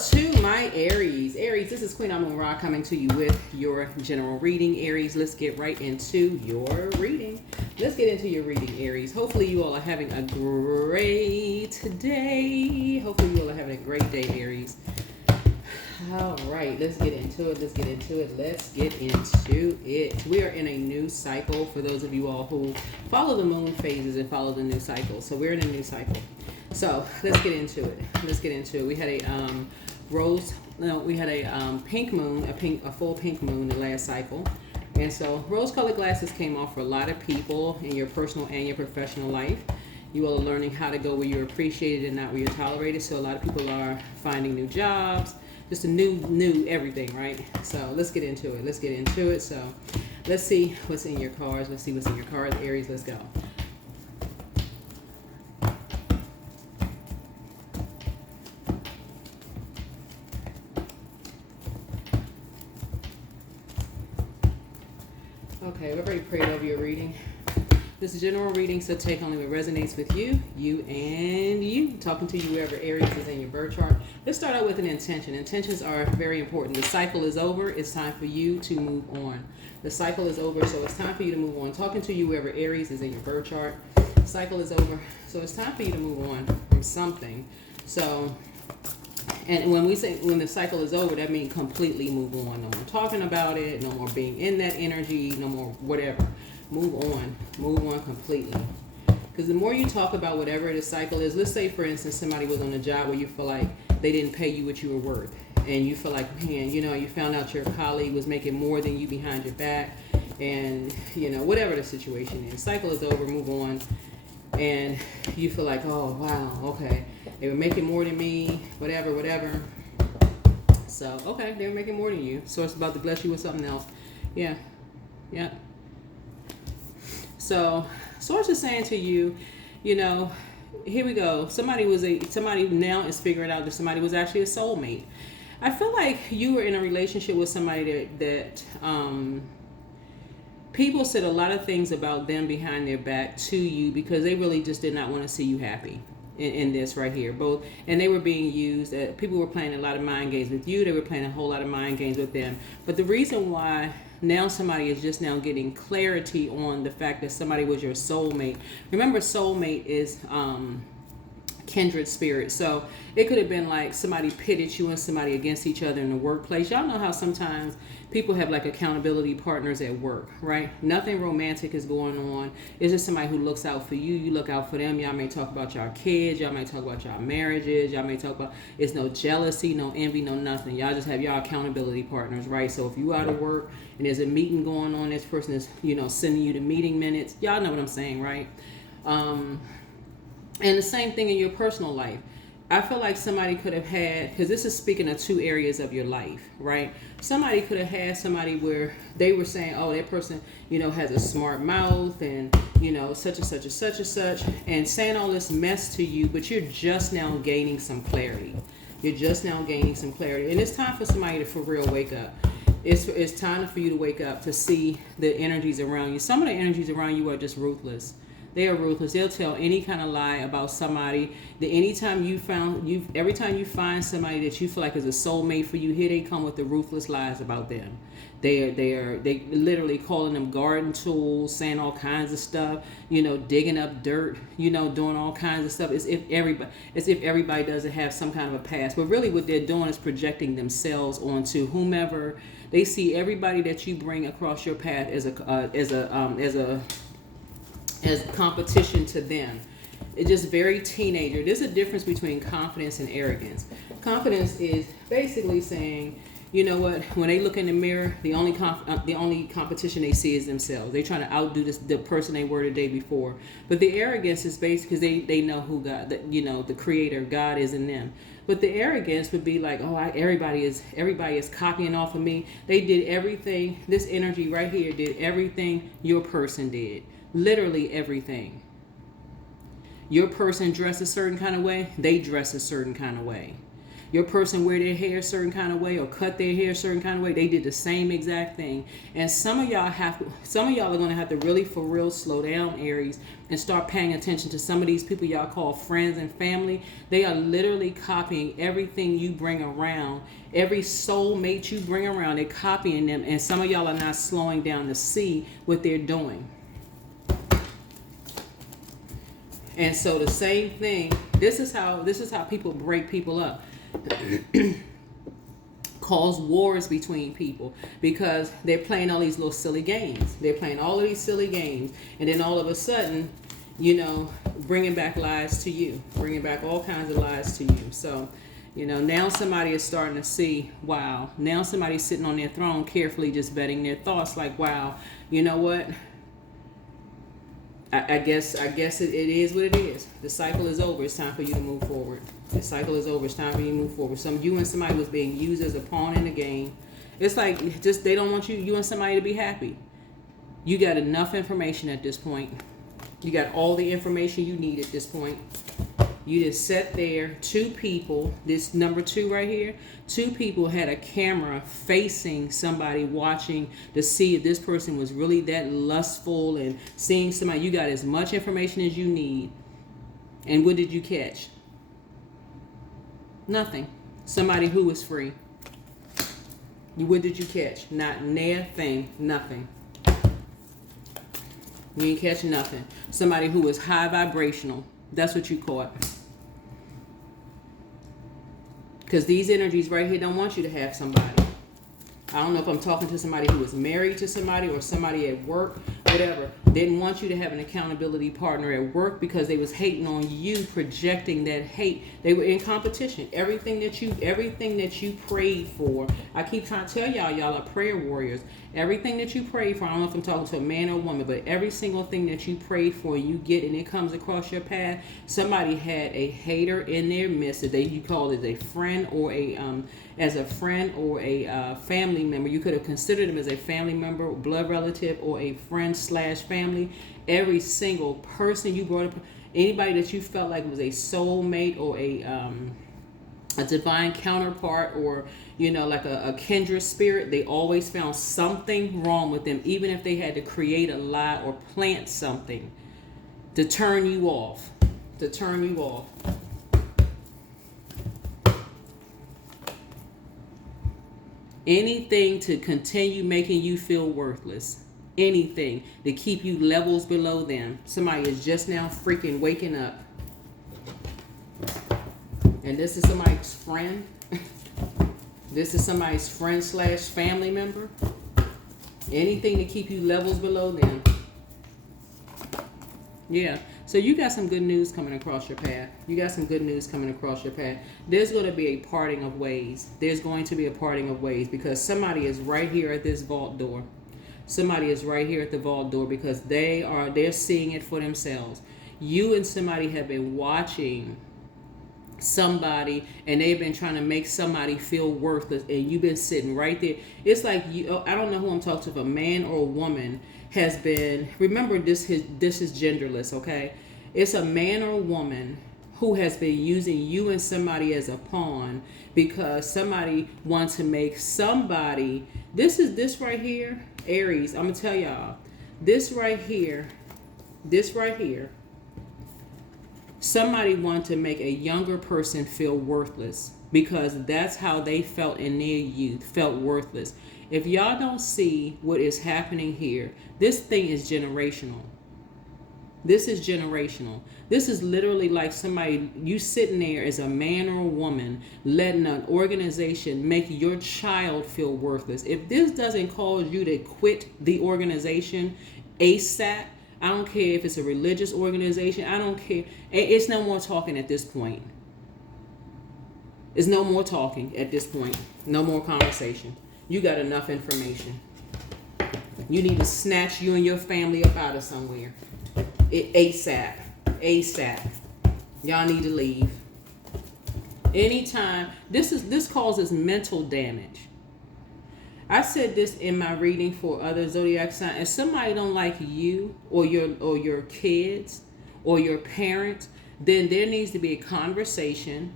to my Aries. Aries, this is Queen Amun Ra coming to you with your general reading. Aries, let's get right into your reading. Aries. Hopefully you all are having a great day. Aries. All right, let's get into it. We are in a new cycle for those of you all who follow the moon phases and follow the new cycle. So we're in a new cycle. So let's get into it. We had a pink moon, a full pink moon the last cycle. And so rose-colored glasses came off for a lot of people in your personal and your professional life. You all are learning how to go where you're appreciated and not where you're tolerated. So a lot of people are finding new jobs, just a new everything, right? So let's get into it. So let's see what's in your cards. Aries, let's go. Okay, we've already prayed over your reading. This is general reading, so take only what resonates with you, and you. Talking to you wherever Aries is in your birth chart. Let's start out with an intention. Intentions are very important. The cycle is over. It's time for you to move on. The cycle is over, so it's time for you to move on. Talking to you wherever Aries is in your birth chart. The cycle is over, so it's time for you to move on from something. So, and when the cycle is over, that means completely move on. No more talking about it. No more being in that energy. No more whatever. Move on completely. Because the more you talk about whatever the cycle is, let's say for instance somebody was on a job where you feel like they didn't pay you what you were worth, and you feel like, man, you found out your colleague was making more than you behind your back, and whatever the situation is, cycle is over, move on, and you feel like, oh wow, okay, they were making more than me, whatever. So okay, they were making more than you, so it's about to bless you with something else. Yeah. So, Source is saying to you, here we go. Somebody now is figuring out that somebody was actually a soulmate. I feel like you were in a relationship with somebody that people said a lot of things about them behind their back to you because they really just did not want to see you happy. In this right here, and they were being used. People were playing a lot of mind games with you. They were playing a whole lot of mind games with them. But the reason why now somebody is just now getting clarity on the fact that somebody was your soulmate. Remember, soulmate is kindred spirit. So it could have been like somebody pitted you and somebody against each other in the workplace. Y'all know how sometimes people have like accountability partners at work, right? Nothing romantic is going on. It's just somebody who looks out for you. You look out for them. Y'all may talk about y'all kids. Y'all may talk about y'all marriages. Y'all may talk about, it's no jealousy, no envy, no nothing. Y'all just have y'all accountability partners, right? So if you out of work and there's a meeting going on, this person is, sending you the meeting minutes. Y'all know what I'm saying, right? And the same thing in your personal life. I feel like somebody could have had, because this is speaking of two areas of your life, right? Somebody could have had somebody where they were saying, oh, that person, has a smart mouth and, such and such, and saying all this mess to you, but you're just now gaining some clarity. And it's time for somebody to for real wake up. It's time for you to wake up to see the energies around you. Some of the energies around you are just ruthless. They are ruthless. They'll tell any kind of lie about somebody. Every time you find somebody that you feel like is a soulmate for you, here they come with the ruthless lies about them. They literally calling them garden tools, saying all kinds of stuff, digging up dirt, doing all kinds of stuff as if everybody doesn't have some kind of a past. But really what they're doing is projecting themselves onto whomever. They see everybody that you bring across your path as competition to them. It's just very teenager. There's a difference between confidence and arrogance. Confidence is basically saying, you know what, when they look in the mirror, the only competition they see is themselves. They're trying to outdo the person they were the day before. But the arrogance is basically because they know who God, the creator, God is in them. But the arrogance would be like, oh, everybody is copying off of me. They did everything. This energy right here did everything your person did. Literally everything. Your person dressed a certain kind of way, they dress a certain kind of way. your person wear their hair a certain kind of way or cut their hair a certain kind of way. They did the same exact thing. And some of y'all are going to have to really for real slow down, Aries, and start paying attention to some of these people y'all call friends and family. They are literally copying everything you bring around. Every soulmate you bring around, they're copying them. And some of y'all are not slowing down to see what they're doing. And so the same thing, this is how people break people up. Cause wars between people because they're playing all these little silly games. They're playing all of these silly games, and then all of a sudden, bringing back lies to you, bringing back all kinds of lies to you. So, now somebody is starting to see, wow, now somebody's sitting on their throne carefully just vetting their thoughts like, wow, you know what? I guess it is what it is. The cycle is over. It's time for you to move forward. The cycle is over. It's time for you to move forward. You and somebody was being used as a pawn in the game. It's like just they don't want you and somebody to be happy. You got enough information at this point. You got all the information you need at this point. You just sat there. Two people, this number 2 right here, 2 people had a camera facing somebody watching to see if this person was really that lustful and seeing somebody. You got as much information as you need. And what did you catch? Nothing. Somebody who was free. What did you catch? Not nothing. Nothing. You ain't catch nothing. Somebody who was high vibrational. That's what you caught. Because these energies right here don't want you to have somebody. I don't know if I'm talking to somebody who was married to somebody or somebody at work, whatever. They didn't want you to have an accountability partner at work because they was hating on you, projecting that hate. They were in competition. Everything that you prayed for. I keep trying to tell y'all are prayer warriors. Everything that you prayed for, I don't know if I'm talking to a man or a woman, but every single thing that you prayed for, you get and it comes across your path. Somebody had a hater in their midst that you called as a friend or a family member. You could have considered them as a family member, blood relative, or a friend / family. Every single person you brought up, anybody that you felt like was a soulmate or a divine counterpart or like a kindred spirit, they always found something wrong with them, even if they had to create a lie or plant something to turn you off. Anything to continue making you feel worthless. Anything to keep you levels below them. Somebody is just now freaking waking up. And this is somebody's friend. This is somebody's friend / family member. Anything to keep you levels below them. Yeah. So you got some good news coming across your path. There's going to be a parting of ways. Because somebody is right here at this vault door. Somebody is right here at the vault door because they're seeing it for themselves. You and somebody have been watching somebody and they've been trying to make somebody feel worthless, and you've been sitting right there. It's like I don't know who I'm talking to, if a man or a woman has been, remember this is genderless, okay? It's a man or a woman who has been using you and somebody as a pawn because somebody wants to make somebody, this right here, Aries, I'm gonna tell y'all, this right here, somebody wanted to make a younger person feel worthless because that's how they felt in their youth, felt worthless. If y'all don't see what is happening here, this thing is generational. This is generational. This is literally like somebody, you sitting there as a man or a woman, letting an organization make your child feel worthless. If this doesn't cause you to quit the organization ASAP, I don't care if it's a religious organization. I don't care. It's no more talking at this point. It's no more talking at this point. No more conversation. You got enough information. You need to snatch you and your family up out of somewhere. ASAP. Y'all need to leave. Anytime. This causes mental damage. I said this in my reading for other zodiac signs. If somebody don't like you or your kids or your parents, then there needs to be a conversation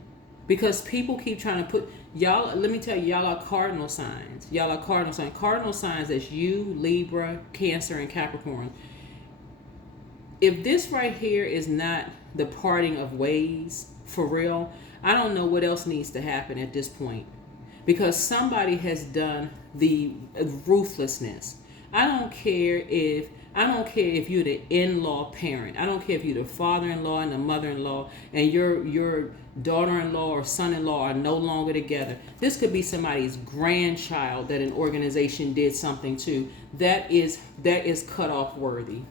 Because people keep trying to put y'all. Let me tell you, y'all are cardinal signs. Y'all are cardinal signs. Cardinal signs is you, Libra, Cancer, and Capricorn. If this right here is not the parting of ways for real, I don't know what else needs to happen at this point. Because somebody has done the ruthlessness. I don't care if you're the in-law parent. I don't care if you're the father-in-law and the mother-in-law and your daughter-in-law or son-in-law are no longer together. This could be somebody's grandchild that an organization did something to. That is cutoff worthy.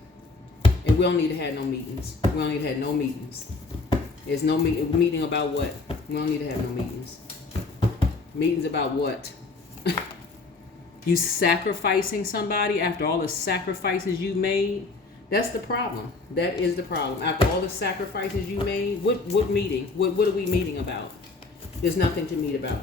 And we don't need to have no meetings. We don't need to have no meetings. There's no meeting about what? We don't need to have no meetings. Meetings about what? You sacrificing somebody after all the sacrifices you made? That's the problem. That is the problem. After all the sacrifices you made, what meeting? What are we meeting about? There's nothing to meet about.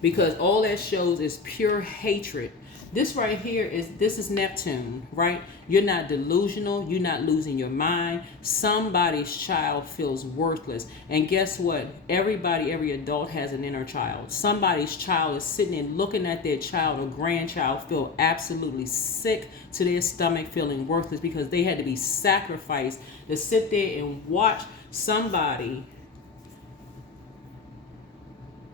Because all that shows is pure hatred. This right here is Neptune, right? You're not delusional. You're not losing your mind. Somebody's child feels worthless. And guess what? Every adult has an inner child. Somebody's child is sitting and looking at their child or grandchild feel absolutely sick to their stomach, feeling worthless because they had to be sacrificed to sit there and watch somebody,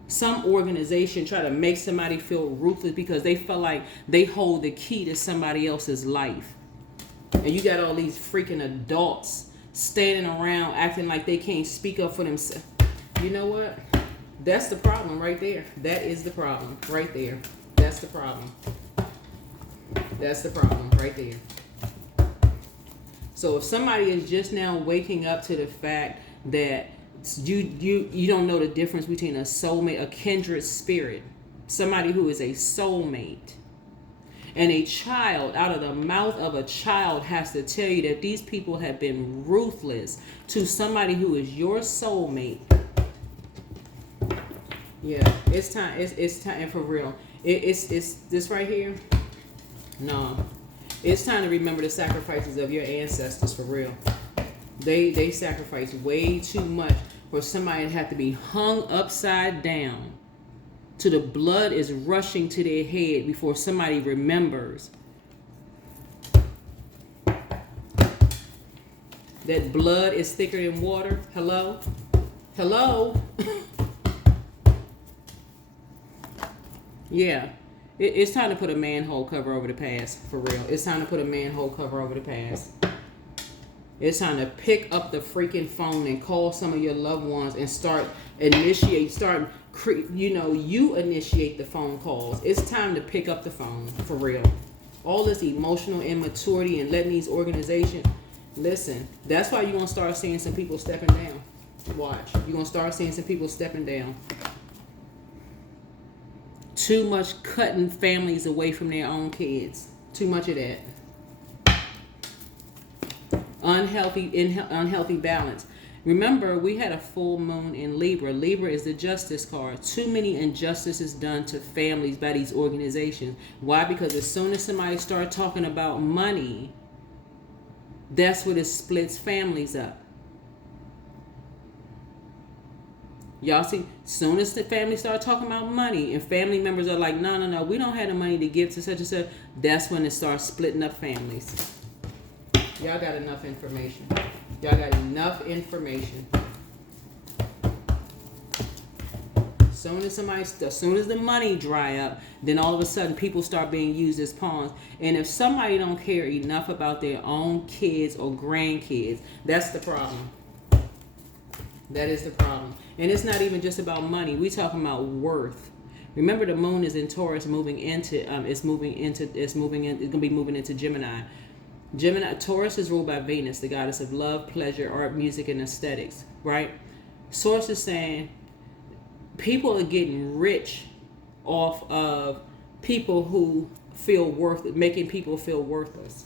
some organization try to make somebody feel ruthless because they feel like they hold the key to somebody else's life. And you got all these freaking adults standing around acting like they can't speak up for themselves. You know what? That's the problem right there. That is the problem right there. That's the problem. That's the problem right there. So if somebody is just now waking up to the fact that you don't know the difference between a soulmate, a kindred spirit, somebody who is a soulmate, and a child, out of the mouth of a child has to tell you that these people have been ruthless to somebody who is your soulmate. Yeah, it's time. It's time for real. It's this right here. No, it's time to remember the sacrifices of your ancestors for real. They sacrificed way too much for somebody to have to be hung upside down till the blood is rushing to their head before somebody remembers. That blood is thicker than water. Hello? Hello? Yeah. It's time to put a manhole cover over the past, for real. It's time to put a manhole cover over the past. It's time to pick up the freaking phone and call some of your loved ones and you initiate the phone calls. It's time to pick up the phone, for real. All this emotional immaturity and letting these organizations, listen, that's why you're going to start seeing some people stepping down. Watch. You're going to start seeing some people stepping down. Too much cutting families away from their own kids. Too much of that. Unhealthy balance. Remember, we had a full moon in Libra. Libra is the justice card. Too many injustices done to families by these organizations. Why? Because as soon as somebody starts talking about money, that's what it splits families up. Y'all see, soon as the family start talking about money and family members are like, no, we don't have the money to give to such and such, that's when it starts splitting up families. Y'all got enough information. Y'all got enough information. As soon as the money dry up, then all of a sudden people start being used as pawns. And if somebody don't care enough about their own kids or grandkids, that's the problem. That is the problem. And it's not even just about money. We're talking about worth. Remember, the moon is in Taurus, it's going to be moving into Gemini. Taurus is ruled by Venus, the goddess of love, pleasure, art, music, and aesthetics, right? Source is saying people are getting rich off of people who making people feel worthless.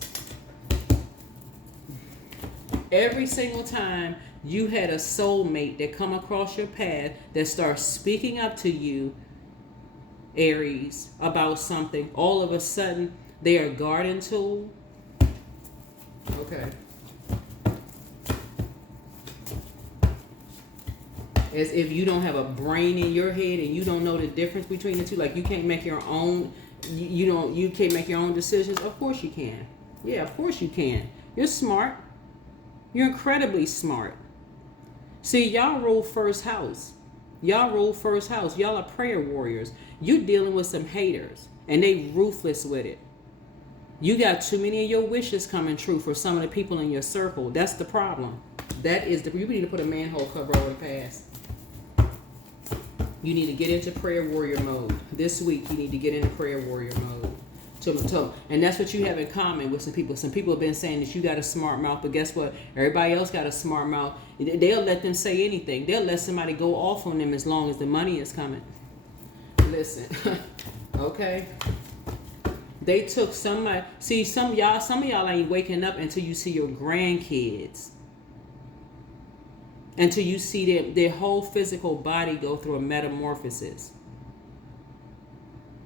Every single time you had a soulmate that come across your path that starts speaking up to you, Aries, about something, all of a sudden they are a garden tool. Okay. As if you don't have a brain in your head and you don't know the difference between the two. Like you can't make your own, you can't make your own decisions. Of course you can. Yeah, of course you can. You're smart. You're incredibly smart. See, y'all rule first house. Y'all rule first house. Y'all are prayer warriors. You dealing with some haters and they ruthless with it. You got too many of your wishes coming true for some of the people in your circle. That's the problem. You need to put a manhole cover over the past. You need to get into prayer warrior mode. This week, you need to get into prayer warrior mode. And that's what you have in common with some people. Some people have been saying that you got a smart mouth, but guess what? Everybody else got a smart mouth. They'll let them say anything. They'll let somebody go off on them as long as the money is coming. Listen, okay? They took somebody. See, some of y'all ain't waking up until you see your grandkids. Until you see their whole physical body go through a metamorphosis.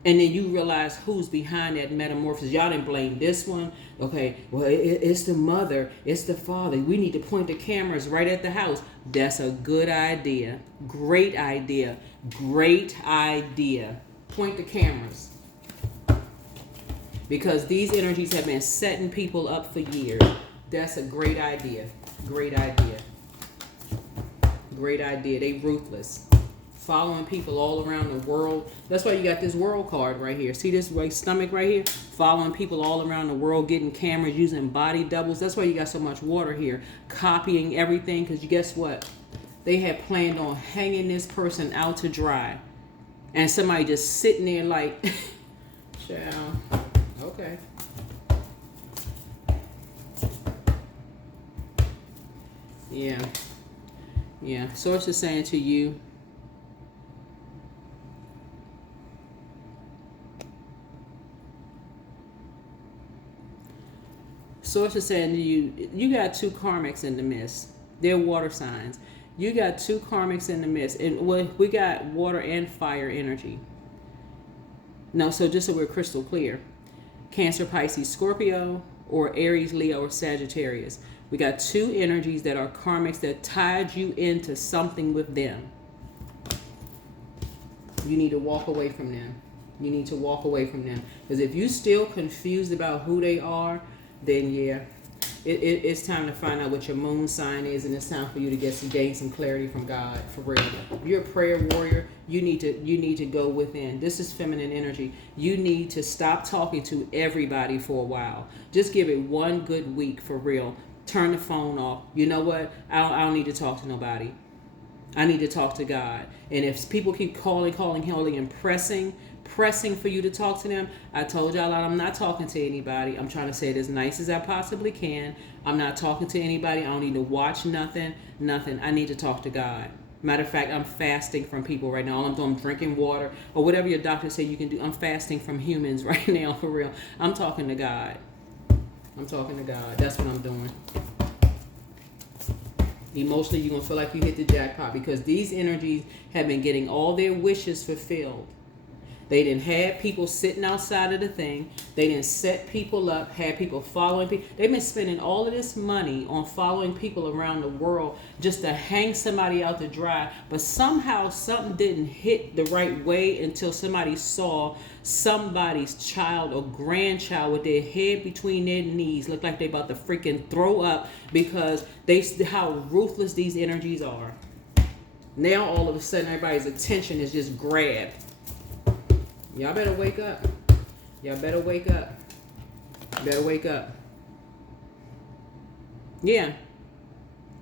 And then you realize who's behind that metamorphosis. Y'all didn't blame this one. Okay, well, it's the mother. It's the father. We need to point the cameras right at the house. That's a good idea. Great idea. Great idea. Point the cameras. Because these energies have been setting people up for years. That's a great idea. Great idea. Great idea. They ruthless. Following people all around the world. That's why you got this world card right here. See this stomach right here? Following people all around the world, getting cameras, using body doubles. That's why you got so much water here. Copying everything. Because guess what? They had planned on hanging this person out to dry. And somebody just sitting there like, child, okay. Yeah. Yeah. Source is saying to you, Source is saying to you, you got two karmics in the mist. They're water signs. You got two karmics in the mist. And we got water and fire energy. No, so just so we're crystal clear. Cancer, Pisces, Scorpio, or Aries, Leo, or Sagittarius. We got two energies that are karmics that tied you into something with them. You need to walk away from them. You need to walk away from them. Because if you're still confused about who they are, then yeah, it's time to find out what your moon sign is, and it's time for you to gain some clarity from God, for real. If you're a prayer warrior, you need to go within. This is feminine energy. You need to stop talking to everybody for a while. Just give it one good week, for real. Turn the phone off. You know what? I don't need to talk to nobody. I need to talk to God. And if people keep calling, and pressing for you to talk to them, I told y'all I'm not talking to anybody. I'm trying to say it as nice as I possibly can. I'm not talking to anybody. I don't need to watch nothing. I need to talk to God. Matter of fact, I'm fasting from people right now. All I'm doing, I'm drinking water or whatever your doctor say you can do. I'm fasting from humans right now, for real. I'm talking to God. That's what I'm doing. Emotionally, you're going to feel like you hit the jackpot because these energies have been getting all their wishes fulfilled. They didn't have people sitting outside of the thing. They didn't set people up, had people following people. They've been spending all of this money on following people around the world just to hang somebody out to dry. But somehow something didn't hit the right way until somebody saw somebody's child or grandchild with their head between their knees, look like they about to freaking throw up because how ruthless these energies are. Now all of a sudden everybody's attention is just grabbed. Y'all better wake up. Better wake up. Yeah.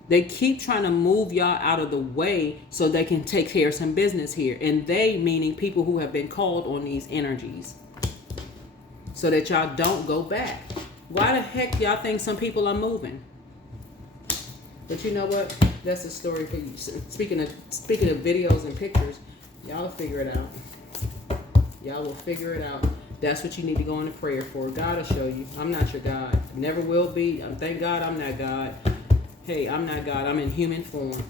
They keep trying to move y'all out of the way so they can take care of some business here. And they, meaning people who have been called on these energies. So that y'all don't go back. Why the heck y'all think some people are moving? But you know what? That's a story for you. Speaking of videos and pictures, y'all will figure it out. Y'all will figure it out. That's what you need to go into prayer for. God will show you. I'm not your God. Never will be. Thank God I'm not God. Hey, I'm not God. I'm in human form.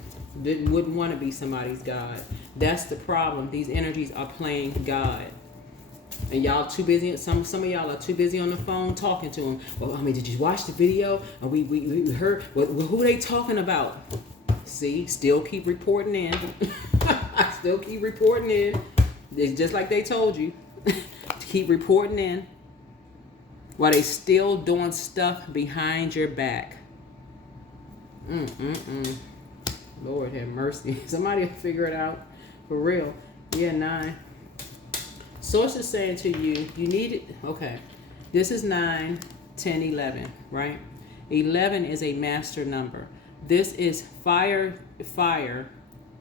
Wouldn't want to be somebody's God. That's the problem. These energies are playing God. And y'all too busy. Some of y'all are too busy on the phone talking to them. Well, did you watch the video? We heard. Who they talking about? See, still keep reporting in. I still keep reporting in. It's just like they told you. Keep reporting in. While they still doing stuff behind your back. Lord have mercy. Somebody figure it out. For real. Yeah, 9. Source is saying to you, you need it. Okay. This is 9, 10, 11, right? 11 is a master number. This is fire.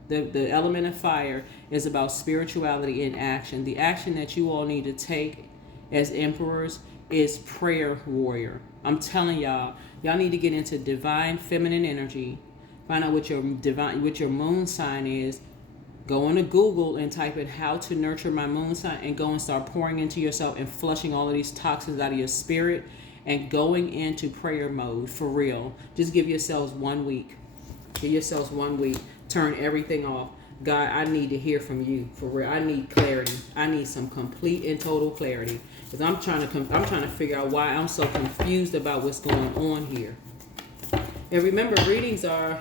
The element of fire is about spirituality in action. The action that you all need to take as emperors is prayer warrior. I'm telling y'all need to get into divine feminine energy. Find out what your moon sign is. Go into Google and type in how to nurture my moon sign and go and start pouring into yourself and flushing all of these toxins out of your spirit and going into prayer mode for real. Just give yourselves 1 week. Give yourselves 1 week. Turn everything off. God, I need to hear from you for real. I need clarity. I need some complete and total clarity because I'm trying to figure out why I'm so confused about what's going on here. And remember, readings are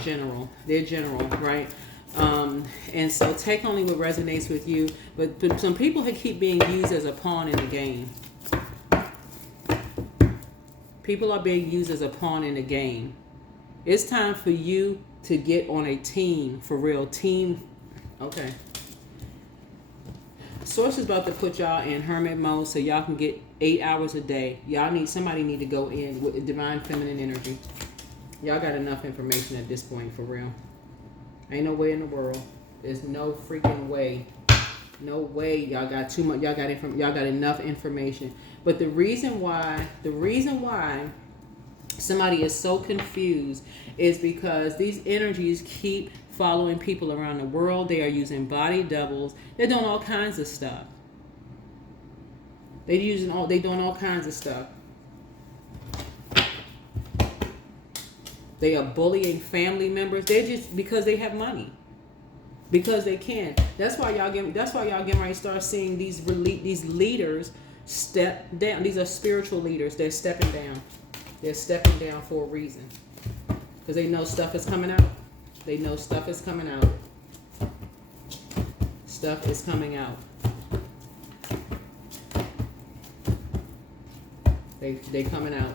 general. They're general, right? And so take only what resonates with you. But some people keep being used as a pawn in the game. People are being used as a pawn in the game. It's time for you to get on a team, for real. Team. Okay. Source is about to put y'all in hermit mode so y'all can get 8 hours a day. Somebody need to go in with divine feminine energy. Y'all got enough information at this point, for real. Ain't no way in the world. There's no freaking way. No way y'all got too much. Y'all got enough information. But the reason why somebody is so confused is because these energies keep following people around the world. They are using body doubles. They're doing all kinds of stuff. They're doing all kinds of stuff. They are bullying family members. They're just because they have money. Because they can. That's why y'all getting ready to start seeing these leaders step down. These are spiritual leaders. They're stepping down. They're stepping down for a reason. Because they know stuff is coming out. They know stuff is coming out. Stuff is coming out. They coming out.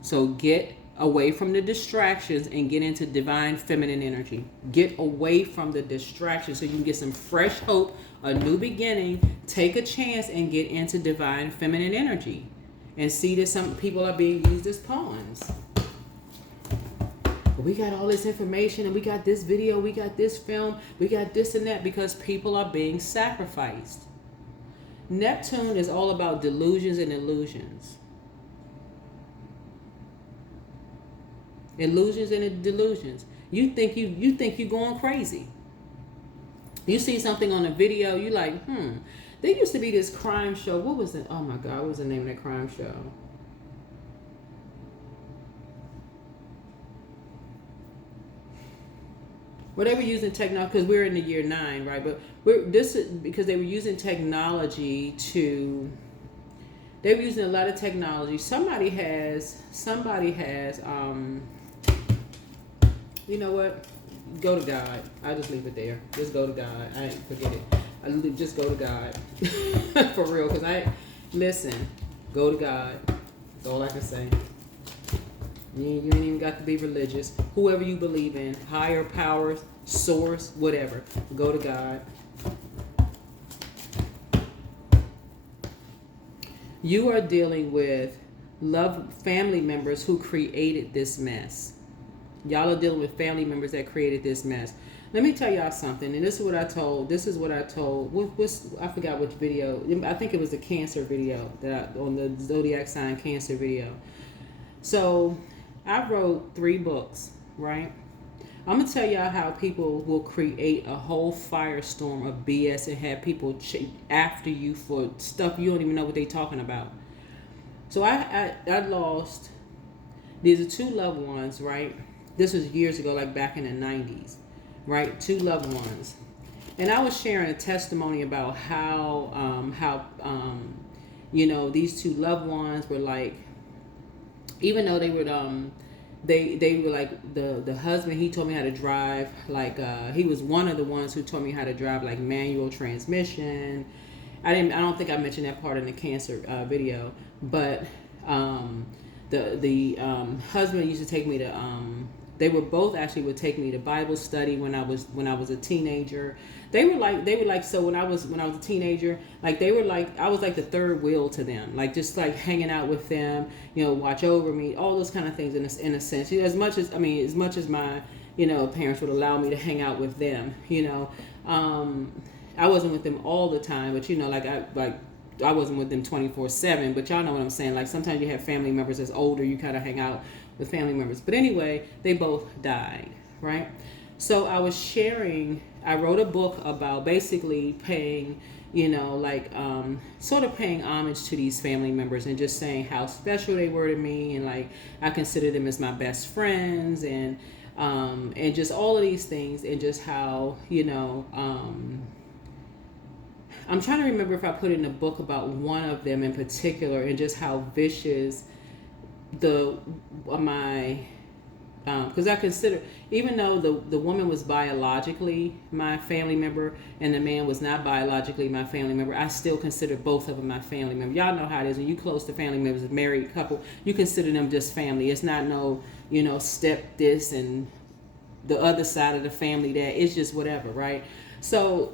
So get away from the distractions and get into divine feminine energy. Get away from the distractions so you can get some fresh hope, a new beginning. Take a chance and get into divine feminine energy. And see that some people are being used as pawns. We got all this information and we got this video, we got this film, we got this and that because people are being sacrificed. Neptune is all about delusions and illusions. Illusions and delusions. You think you're going crazy. You see something on a video, you like, There used to be this crime show. What was it? Oh my God, what was the name of that crime show? Well, they were using technology because we're in the year 9, right? But because they were using technology to. They were using a lot of technology. Somebody has. You know what? Go to God. I just leave it there. Just go to God. I ain't forget it. Just go to God. For real. Because listen, go to God. That's all I can say. You ain't even got to be religious. Whoever you believe in, higher powers, source, whatever. Go to God. You are dealing with family members who created this mess. Y'all are dealing with family members that created this mess. Let me tell y'all something, and this is what I told. I forgot which video. I think it was the Cancer video on the zodiac sign Cancer video. So I wrote 3 books, right? I'm gonna tell y'all how people will create a whole firestorm of BS and have people after you for stuff you don't even know what they're talking about. So I lost. These are 2 loved ones, right? This was years ago, like back in the 90s, right? 2 loved ones. And I was sharing a testimony about how these two loved ones were like, even though they would they were like the husband, he told me how to drive, like he was one of the ones who taught me how to drive like manual transmission. I don't think I mentioned that part in the cancer video, but the husband used to take me to they were both actually would take me to Bible study when I was a teenager. They were like so when I was a teenager, like they were like, I was like the third wheel to them, like just like hanging out with them, watch over me, all those kind of things in a sense. As much as my parents would allow me to hang out with them, I wasn't with them all the time, but I wasn't with them 24/7, but y'all know what I'm saying. Like sometimes you have family members that's older, you kind of hang out with family members. But anyway, they both died, right? So I wrote a book about basically paying, sort of paying homage to these family members and just saying how special they were to me, and like I consider them as my best friends, and just all of these things, and just how, I'm trying to remember if I put it in a book about one of them in particular, and just how vicious because I consider, even though the woman was biologically my family member and the man was not biologically my family member, I still consider both of them my family member. Y'all know how it is when you close to family members, a married couple, you consider them just family. It's not no, step this and the other side of the family that. It's just whatever, right? So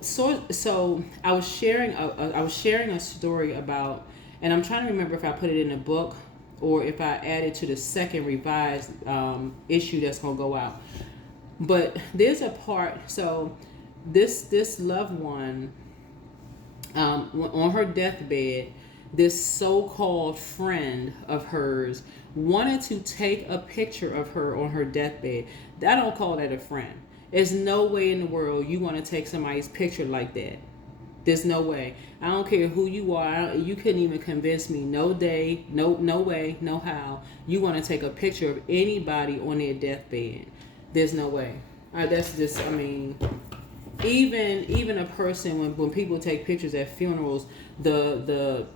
I was sharing a story about, and I'm trying to remember if I put it in a book or if I added to the second revised issue that's gonna go out. But there's a part. So this loved one, on her deathbed, this so-called friend of hers wanted to take a picture of her on her deathbed. I don't call that a friend. There's no way in the world you want to take somebody's picture like that. There's no way. I don't care who you are. You couldn't even convince me. No day, no way, no how. You want to take a picture of anybody on their deathbed. There's no way. That's just, even a person, when people take pictures at funerals, the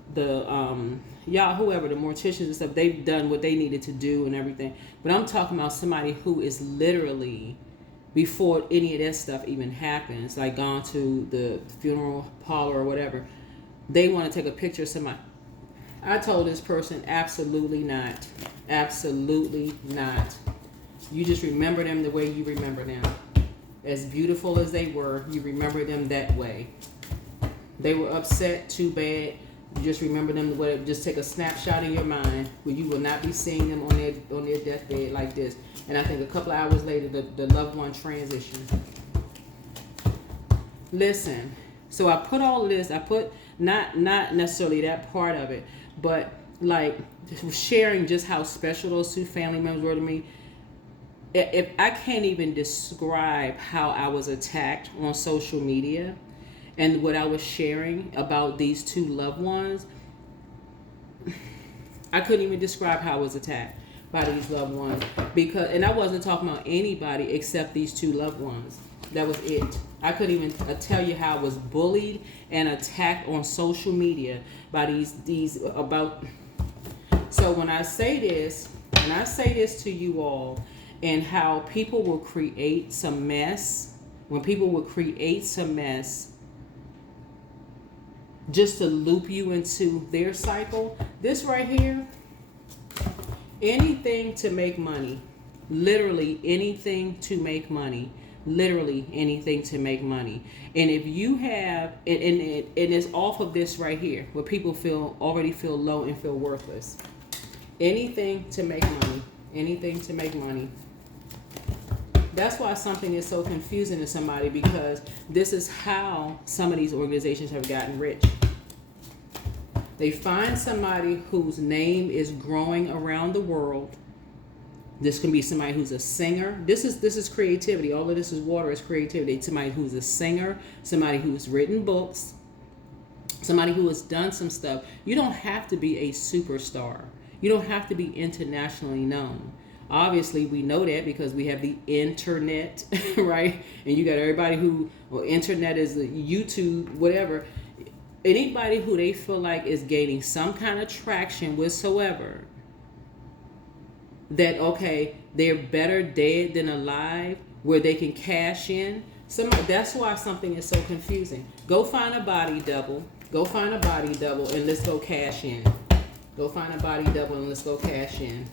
y'all, whoever, the morticians and stuff, they've done what they needed to do and everything. But I'm talking about somebody who is literally, before any of that stuff even happens, like gone to the funeral parlor or whatever, they want to take a picture of somebody. I told this person, absolutely not. Absolutely not. You just remember them the way you remember them. As beautiful as they were, you remember them that way. They were upset, too bad. You just remember them the way. Just take a snapshot in your mind where you will not be seeing them on their deathbed like this. And I think a couple of hours later, the loved one transitioned. Listen, so I put all of this. I put not necessarily that part of it, but like sharing just how special those two family members were to me. If I can't even describe how I was attacked on social media and what I was sharing about these two loved ones, I couldn't even describe how I was attacked by these loved ones, and I wasn't talking about anybody except these two loved ones. That was it. I couldn't even tell you how I was bullied and attacked on social media by these about. So when I say this to you all, and how people will create some mess, when people will create some mess just to loop you into their cycle, this right here, anything to make money, literally anything to make money, literally anything to make money. And if you have, and it's off of this right here, where people already feel low and feel worthless. Anything to make money, anything to make money. That's why something is so confusing to somebody, because this is how some of these organizations have gotten rich. They find somebody whose name is growing around the world. This can be somebody who's a singer. This is creativity. All of this is water is creativity. Somebody who's a singer, somebody who's written books, somebody who has done some stuff. You don't have to be a superstar. You don't have to be internationally known. Obviously, we know that because we have the internet, right? And you got everybody internet is YouTube, whatever. Anybody who they feel like is gaining some kind of traction whatsoever, that okay, they're better dead than alive, where they can cash in. That's why something is so confusing. Go find a body double. Go find a body double and let's go cash in. Go find a body double and let's go cash in.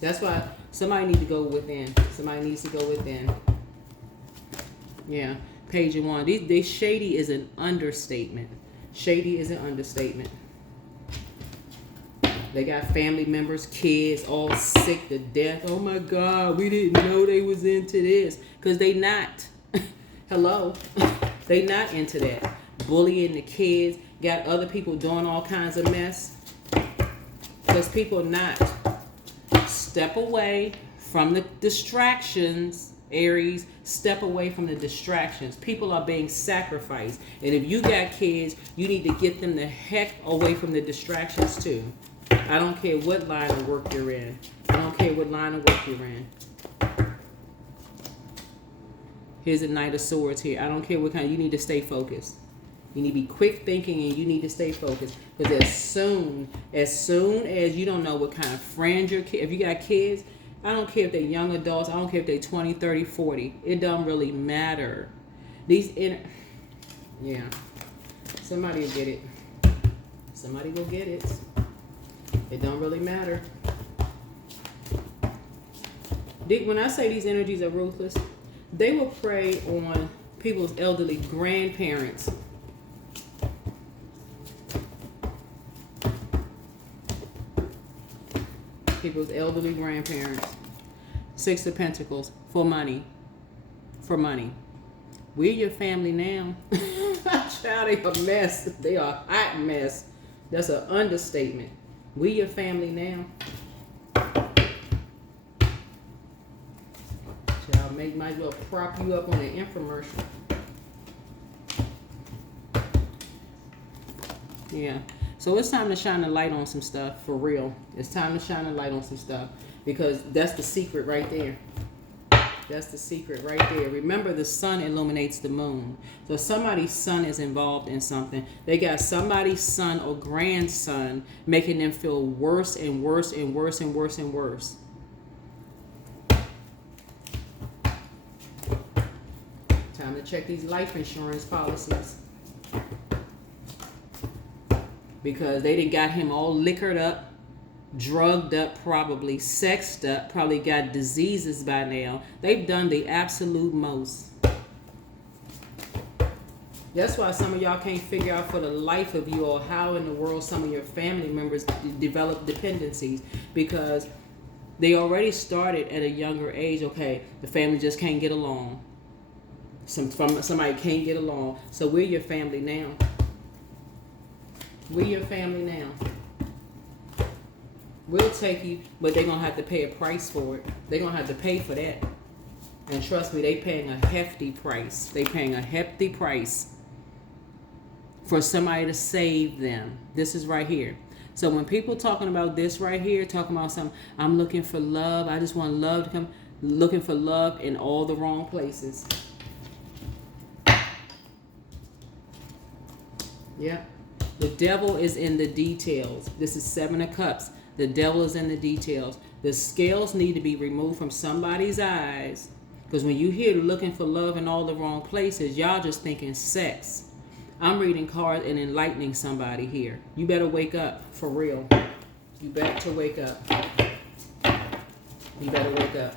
That's why somebody needs to go within. Somebody needs to go within. Yeah. Page of Wands. They shady is an understatement. Shady is an understatement. They got family members, kids, all sick to death. Oh my God, we didn't know they was into this. Because they not. Hello. They not into that. Bullying the kids. Got other people doing all kinds of mess. Because people not. Step away from the distractions, Aries. Step away from the distractions. People are being sacrificed. And if you got kids, you need to get them the heck away from the distractions too. I don't care what line of work you're in. I don't care what line of work you're in. Here's a Knight of Swords here. I don't care what kind. You need to stay focused. You need to be quick thinking and you need to stay focused. Because as soon as you don't know what kind of friends your kid, if you got kids, I don't care if they're young adults. I don't care if they're 20, 30, 40. It doesn't really matter. Yeah. Somebody will get it. Somebody will get it. It don't really matter. When I say these energies are ruthless, they will prey on people's elderly grandparents. People's elderly grandparents. Six of Pentacles. For money. We're your family now. Child, they a mess. They are a hot mess. That's an understatement. We your family now. Child, might as well prop you up on an infomercial. Yeah. So it's time to shine a light on some stuff, for real. It's time to shine a light on some stuff. Because that's the secret right there. That's the secret right there. Remember, the sun illuminates the moon. So somebody's son is involved in something. They got somebody's son or grandson making them feel worse and worse and worse and worse and worse. Time to check these life insurance policies. Because they done got him all liquored up, drugged up, probably sexed up, probably got diseases by now. They've done the absolute most. That's why some of y'all can't figure out for the life of you or how in the world some of your family members develop dependencies, because they already started at a younger age. Okay, the family just can't get along. Somebody can't get along. So we're your family now. We're your family now. We'll take you, but they're going to have to pay a price for it. They're going to have to pay for that. And trust me, they paying a hefty price. They paying a hefty price for somebody to save them. This is right here. So when people talking about this right here, talking about I'm looking for love. I just want love to come. Looking for love in all the wrong places. Yeah. The devil is in the details. This is Seven of Cups. The devil is in the details. The scales need to be removed from somebody's eyes. Because when you hear looking for love in all the wrong places, y'all just thinking sex. I'm reading cards and enlightening somebody here. You better wake up, for real. You better to wake up. You better wake up.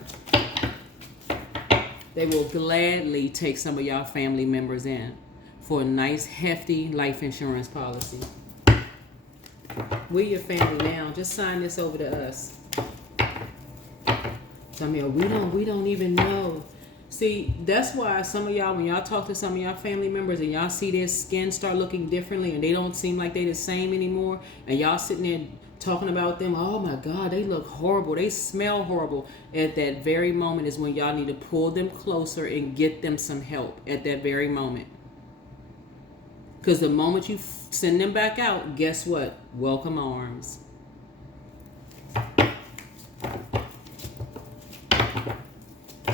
They will gladly take some of y'all family members in for a nice, hefty life insurance policy. We're your family now. Just sign this over to us. Some of y'all, we don't even know. See, that's why some of y'all, when y'all talk to some of y'all family members and y'all see their skin start looking differently and they don't seem like they the same anymore, and y'all sitting there talking about them, oh my God, they look horrible, they smell horrible. At that very moment is when y'all need to pull them closer and get them some help at that very moment. Because the moment you send them back out, guess what? Welcome arms.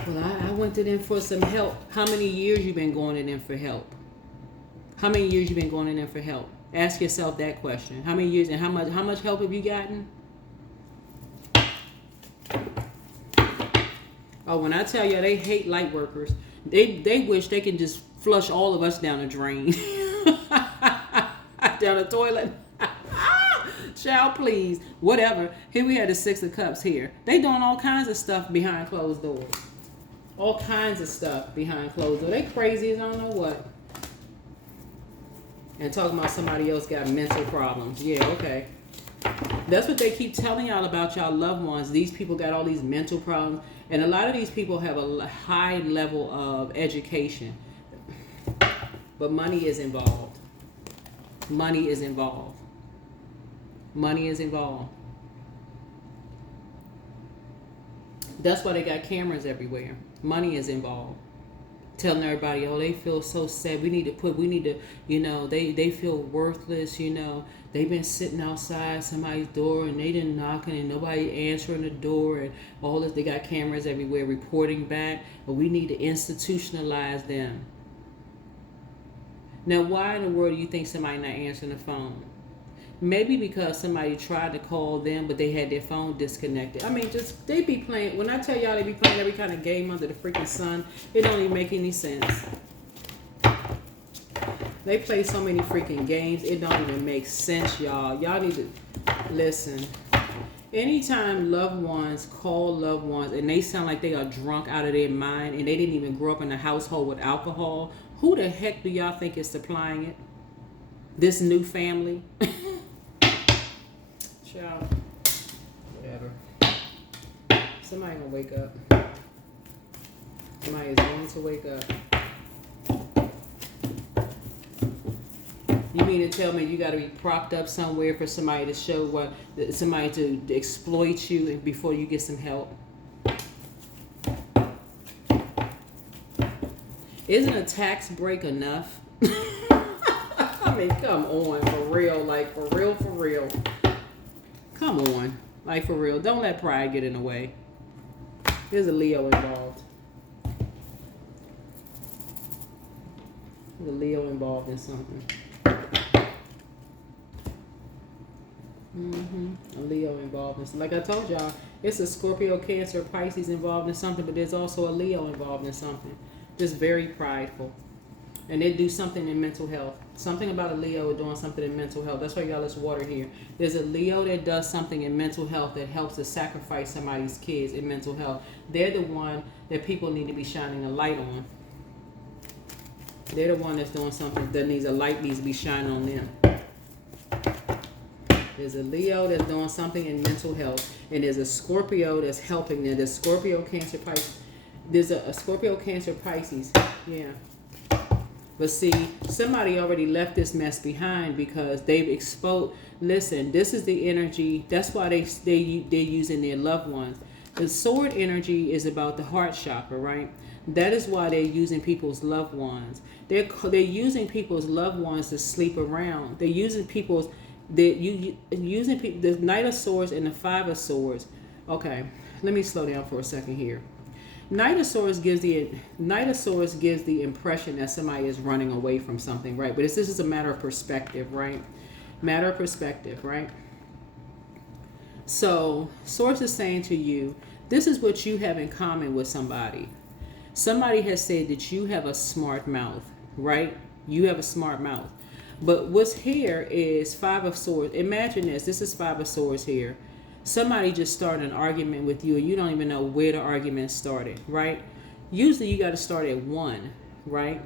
Well, I went to them for some help. How many years you been going to them for help? How many years you been going in there for help? Ask yourself that question. How many years and how much help have you gotten? Oh, when I tell you they hate light workers, they wish they can just flush all of us down the drain. Down the toilet. Child, please. Whatever. Here we had the Six of Cups here. They doing all kinds of stuff behind closed doors. All kinds of stuff behind closed doors. They crazy as I don't know what. And talking about somebody else got mental problems. Yeah, okay. That's what they keep telling y'all about y'all loved ones. These people got all these mental problems. And a lot of these people have a high level of education. But money is involved. Money is involved. Money is involved. That's why they got cameras everywhere. Money is involved. Telling everybody, oh, they feel so sad. We need to, you know, they feel worthless, you know. They've been sitting outside somebody's door and they didn't knocking and nobody answering the door and all this. They got cameras everywhere reporting back, but we need to institutionalize them. Now, why in the world do you think somebody not answering the phone? Maybe because somebody tried to call them, but they had their phone disconnected. I mean, just, they be playing, when I tell y'all they be playing every kind of game under the freaking sun, it don't even make any sense. They play so many freaking games, it don't even make sense, y'all. Y'all need to, listen. Anytime loved ones call loved ones and they sound like they are drunk out of their mind and they didn't even grow up in a household with alcohol, who the heck do y'all think is supplying it? This new family? Child. Whatever. Somebody gonna wake up. Somebody is going to wake up. You mean to tell me you got to be propped up somewhere for somebody to show what, somebody to exploit you before you get some help? Isn't a tax break enough? I mean, come on, for real, like for real. Come on, like for real. Don't let pride get in the way. There's a Leo involved. There's a Leo involved in something. A Leo involved in something. Like I told y'all, it's a Scorpio, Cancer, Pisces involved in something, but there's also a Leo involved in something. Just very prideful. And they do something in mental health. Something about a Leo doing something in mental health. That's why y'all, it's water here. There's a Leo that does something in mental health that helps to sacrifice somebody's kids in mental health. They're the one that people need to be shining a light on. They're the one that's doing something that needs a light needs to be shining on them. There's a Leo that's doing something in mental health. And there's a Scorpio that's helping them. There's Scorpio, Cancer, Pisces. There's a Scorpio, Cancer, Pisces. Yeah. But see, somebody already left this mess behind because they've exposed. Listen, this is the energy. That's why they're using their loved ones. The sword energy is about the heart chakra, right? That is why they're using people's loved ones. They're using people's loved ones to sleep around. They're using people's. Using people. The Knight of Swords and the Five of Swords. Okay, let me slow down for a second here. Knight of Swords gives the impression that somebody is running away from something, right? But this is a matter of perspective, right? Matter of perspective, right? So, Source is saying to you, this is what you have in common with somebody. Somebody has said that you have a smart mouth, right? You have a smart mouth. But what's here is Five of Swords. Imagine this. This is Five of Swords here. Somebody just started an argument with you and you don't even know where the argument started, right? Usually you got to start at one, right?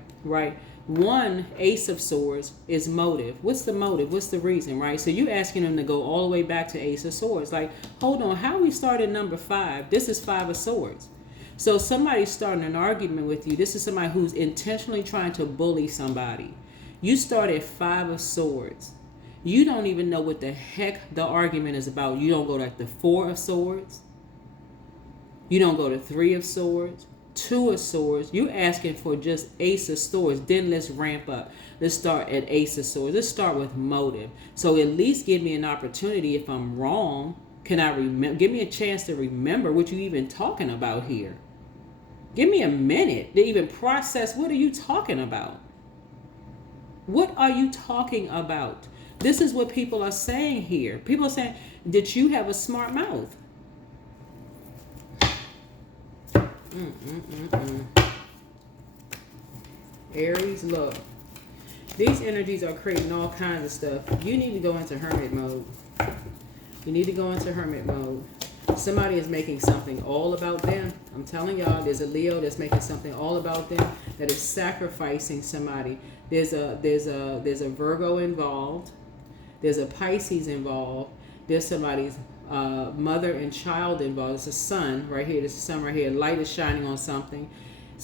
One, Ace of Swords, is motive. What's the motive? What's the reason, right? So you asking them to go all the way back to Ace of Swords. Like, hold on, how we started number 5? This is Five of Swords. So somebody's starting an argument with you. This is somebody who's intentionally trying to bully somebody. You start at Five of Swords. You don't even know what the heck the argument is about. You don't go to the 4 of Swords. You don't go to 3 of Swords, 2 of Swords. You're asking for just Ace of Swords. Then let's ramp up. Let's start at Ace of Swords. Let's start with motive. So at least give me an opportunity. If I'm wrong, can I remember? Give me a chance to remember what you're even talking about here. Give me a minute to even process what are you talking about. What are you talking about? This is what people are saying here. People are saying that you have a smart mouth. Aries, look. These energies are creating all kinds of stuff. You need to go into hermit mode. You need to go into hermit mode. Somebody is making something all about them. I'm telling y'all, there's a Leo that's making something all about them, that is sacrificing somebody. There's a Virgo involved. There's a Pisces involved. There's somebody's mother and child involved. It's a sun right here. There's a sun right here. Light is shining on something.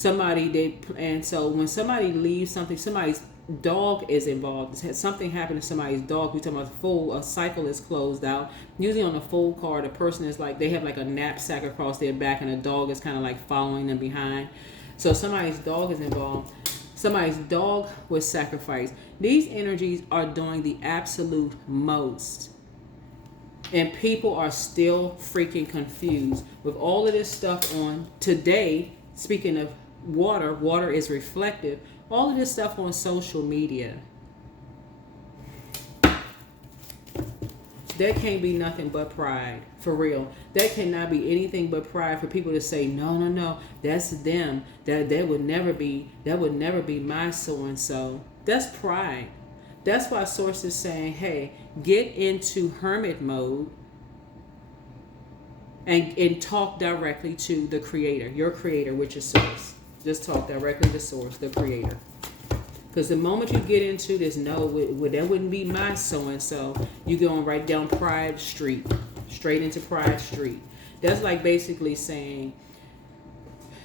And so when somebody leaves something, somebody's dog is involved. Something happened to somebody's dog. We're talking about a cycle is closed out. Usually on a full card, a person is like, they have like a knapsack across their back and a dog is kind of like following them behind. So somebody's dog is involved. Somebody's dog was sacrificed. These energies are doing the absolute most. And people are still freaking confused with all of this stuff on today. Speaking of water is reflective. All of this stuff on social media. That can't be nothing but pride, for real. That cannot be anything but pride for people to say, no, that's them. That would never be my so-and-so. That's pride. That's why Source is saying, hey, get into hermit mode and talk directly to the creator, your creator, which is Source. Just talk directly to Source, the creator. Because the moment you get into this, that wouldn't be my so-and-so, you're going right down Pride Street, straight into Pride Street. That's like basically saying,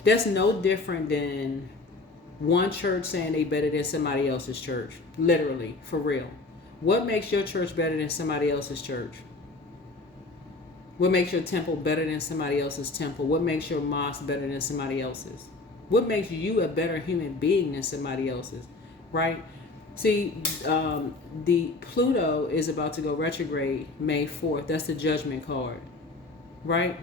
that's no different than one church saying they better than somebody else's church. Literally, for real. What makes your church better than somebody else's church? What makes your temple better than somebody else's temple? What makes your mosque better than somebody else's? What makes you a better human being than somebody else's, right? See, the Pluto is about to go retrograde May 4th. That's the judgment card, right?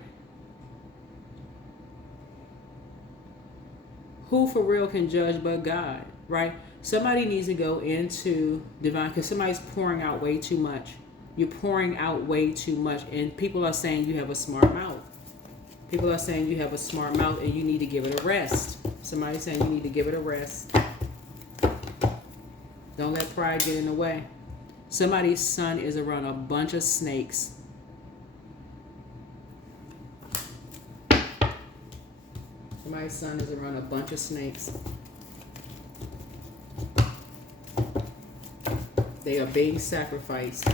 Who for real can judge but God, right? Somebody needs to go into divine, because somebody's pouring out way too much. You're pouring out way too much, and people are saying you have a smart mouth. People are saying you have a smart mouth and you need to give it a rest. Somebody's saying you need to give it a rest. Don't let pride get in the way. Somebody's son is around a bunch of snakes. Somebody's son is around a bunch of snakes. They are being sacrificed.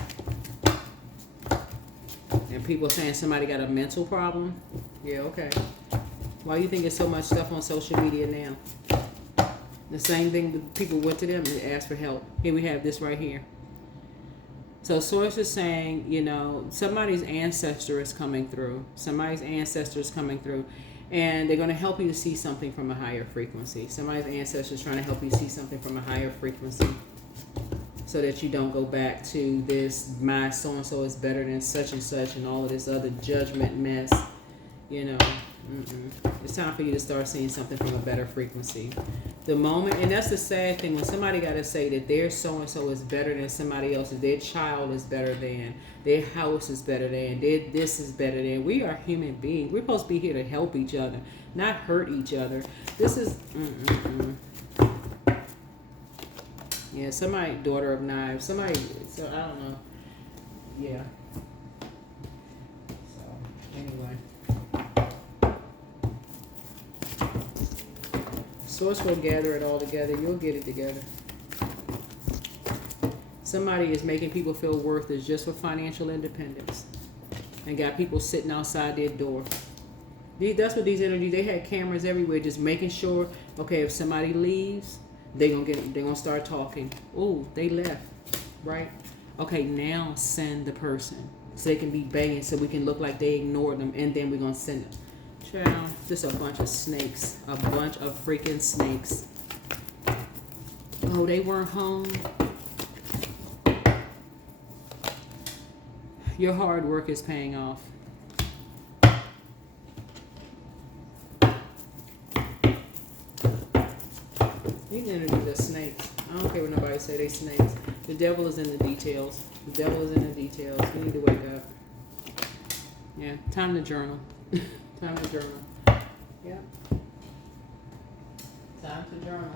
And people saying somebody got a mental problem. Yeah, okay. Why do you think there's so much stuff on social media now? The same thing, people went to them and asked for help. Here we have this right here. So Source is saying, somebody's ancestor is coming through. Somebody's ancestor is coming through. And they're going to help you to see something from a higher frequency. Somebody's ancestor is trying to help you see something from a higher frequency. So that you don't go back to this, my so-and-so is better than such and such and all of this other judgment mess. It's time for you to start seeing something from a better frequency. The moment, and that's the sad thing, when somebody got to say that their so-and-so is better than somebody else's, their child is better than, their house is better than, this is better than. We are human beings. We're supposed to be here to help each other, not hurt each other. This is, Yeah, somebody, daughter of knives, somebody, so I don't know. Yeah. So, anyway. Source will gather it all together. You'll get it together. Somebody is making people feel worthless just for financial independence. And got people sitting outside their door. That's what these energies, they had cameras everywhere just making sure, okay, if somebody leaves, they're gonna start talking. Ooh, they left, right? Okay, now send the person so they can be banging so we can look like they ignored them, and then we're gonna send them. Child, just a bunch of snakes. A bunch of freaking snakes. Oh, they weren't home. Your hard work is paying off. These energies are snakes. I don't care what nobody say. They snakes. The devil is in the details. The devil is in the details. You need to wake up. Yeah, time to journal. Time to journal. Yeah. Time to journal.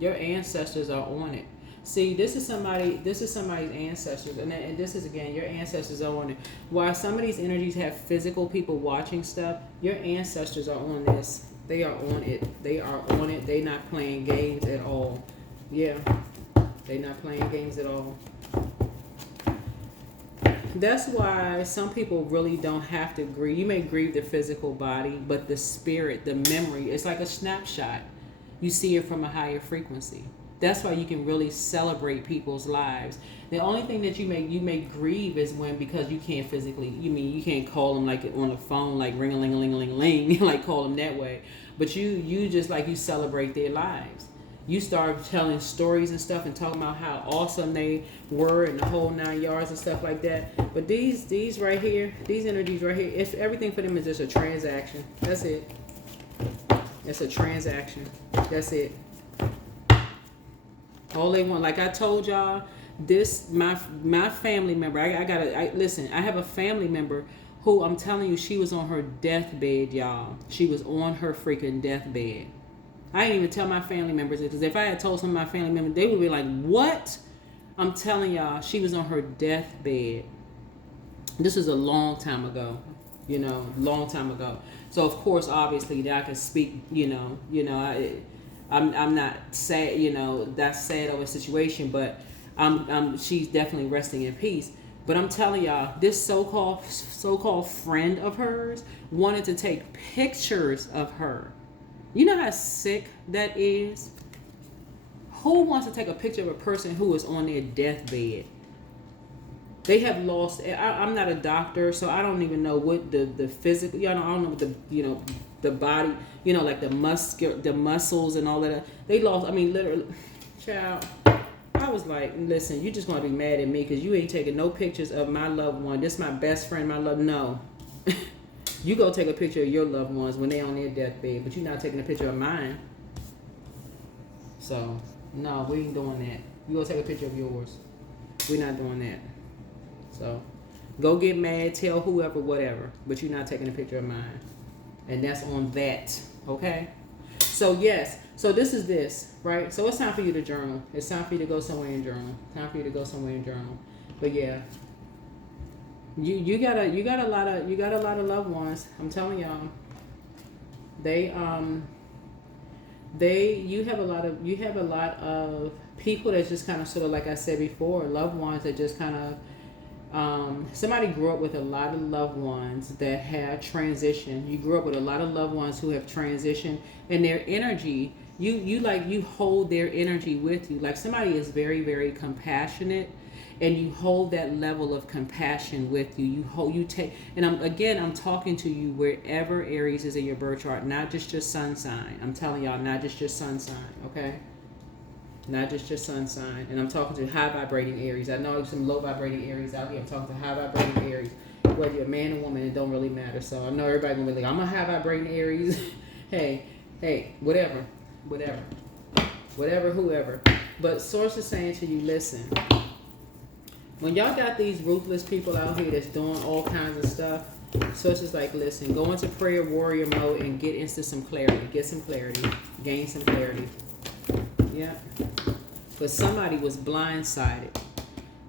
Your ancestors are on it. See, this is somebody's ancestors, and this is again, your ancestors are on it. While some of these energies have physical people watching stuff, your ancestors are on this. They are on it. They are on it. They not playing games at all. Yeah, they not playing games at all. That's why some people really don't have to grieve. You may grieve the physical body, but the spirit, the memory, it's like a snapshot. You see it from a higher frequency. That's why you can really celebrate people's lives. The only thing that you may grieve is when, because you can't physically, you can't call them like on the phone, like ring-a-ling-a-ling-a-ling, like call them that way. But you just like, you celebrate their lives. You start telling stories and stuff and talking about how awesome they were and the whole 9 yards and stuff like that. But these right here, these energies right here, if everything for them is just a transaction. That's it. It's a transaction. That's it. All they want, like I told y'all, this my family member. Listen. I have a family member who, I'm telling you, she was on her deathbed, y'all. She was on her freaking deathbed. I didn't even tell my family members it, because if I had told some of my family members, they would be like, "What?" I'm telling y'all, she was on her deathbed. This is a long time ago, long time ago. So of course, obviously, that I can speak, I'm not sad, that's sad over a situation, but she's definitely resting in peace. But I'm telling y'all, this so-called friend of hers wanted to take pictures of her. You know how sick that is? Who wants to take a picture of a person who is on their deathbed? They have lost. I'm not a doctor, so I don't even know what the physical. I don't know what the body. Like the muscles and all that. They lost. I mean, literally, child. I was like, listen, you just gonna be mad at me because you ain't taking no pictures of my loved one. This is my best friend, my love. No, you go take a picture of your loved ones when they on their deathbed, but you're not taking a picture of mine. So no, we ain't doing that. You go take a picture of yours. We're not doing that. So, go get mad, tell whoever, whatever, but you're not taking a picture of mine. And that's on that, okay? So, yes. So, this is this, right? So, it's time for you to journal. It's time for you to go somewhere and journal. Time for you to go somewhere and journal. But, yeah. You got a lot of loved ones. I'm telling y'all. You have a lot of people that's just kind of sort of, like I said before, loved ones that just kind of, somebody grew up with a lot of loved ones that have transitioned. You grew up with a lot of loved ones who have transitioned, and their energy, you hold their energy with you. Like somebody is very, very compassionate, and you hold that level of compassion with you. You take, and I'm talking to you wherever Aries is in your birth chart, not just your sun sign. I'm telling y'all, not just your sun sign, okay? Not just your sun sign. And I'm talking to high vibrating Aries. I know there's some low vibrating Aries out here. I'm talking to high vibrating Aries. Whether you're a man or woman, it don't really matter. So I know everybody gonna be like, I'm a high vibrating Aries. hey, whatever, whoever. But source is saying to you, listen, when y'all got these ruthless people out here that's doing all kinds of stuff, source is like, listen, go into prayer warrior mode and get into some clarity. Get some clarity. Gain some clarity. Yeah. But somebody was blindsided.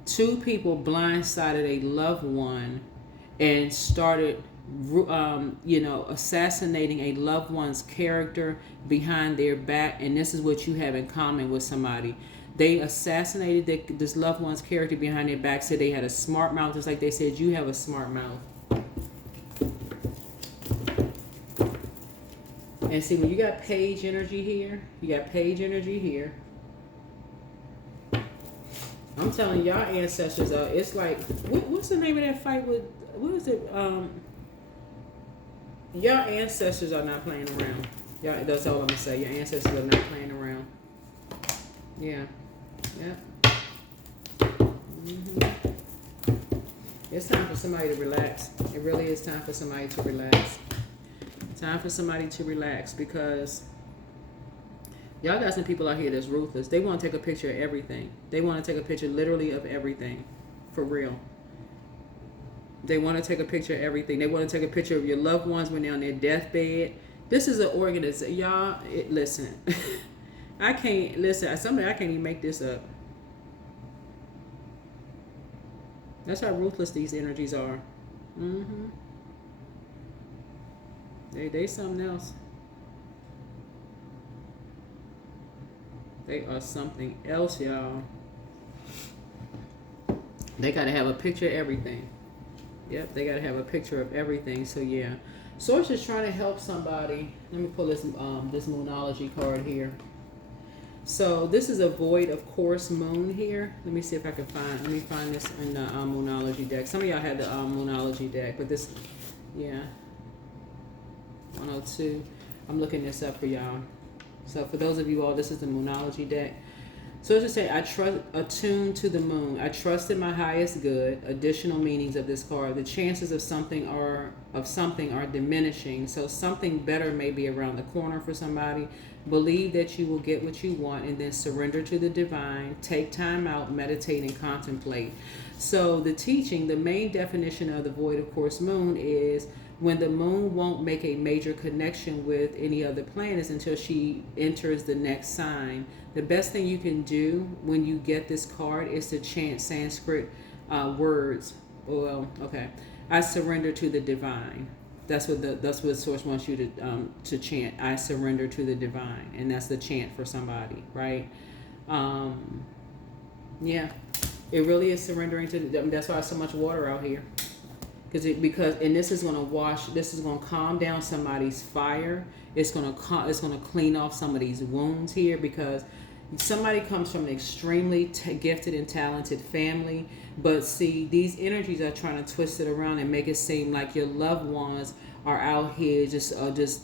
Two people blindsided a loved one and started, assassinating a loved one's character behind their back. And this is what you have in common with somebody. They assassinated this loved one's character behind their back, said they had a smart mouth, just like they said you have a smart mouth. And see, when you got page energy here, I'm telling y'all ancestors, it's like, what's the name of that fight with, what is it? Your ancestors are not playing around. Y'all, that's all I'm going to say. Your ancestors are not playing around. Yeah. Mm-hmm. It's time for somebody to relax. It really is time for somebody to relax. Time for somebody to relax, because Y'all got some people out here that's ruthless. They want to take a picture of everything. They want to take a picture literally of everything. For real. They want to take a picture of everything. They want to take a picture of your loved ones when they're on their deathbed. This is an organization. Y'all, listen. I can't, listen, somebody, I can't even make this up. That's how ruthless these energies are. They something else. They are something else, y'all. They got to have a picture of everything. Yep, they got to have a picture of everything. So, yeah. Source is trying to help somebody. Let me pull this Moonology card here. So, this is a void of course moon here. Let me see if I can find, let me find this in the Moonology deck. Some of y'all had the Moonology deck, but this, yeah. 102. I'm looking this up for y'all. So for those of you all, this is the Moonology deck. So as I say, I trust, attuned to the moon. I trust in my highest good. Additional meanings of this card. The chances of something are diminishing. So something better may be around the corner for somebody. Believe that you will get what you want, and then surrender to the divine. Take time out, meditate, and contemplate. So the teaching, the main definition of the void of course moon is when the moon won't make a major connection with any other planets until she enters the next sign. The best thing you can do when you get this card is to chant Sanskrit words. Well, okay. I surrender to the divine. That's what the source wants you to chant. I surrender to the divine, and that's the chant for somebody, right? Yeah, it really is surrendering to. That's why there's so much water out here. And this is going to calm down somebody's fire. It's going to clean off some of these wounds here, because somebody comes from an extremely gifted and talented family, but see, these energies are trying to twist it around and make it seem like your loved ones are out here just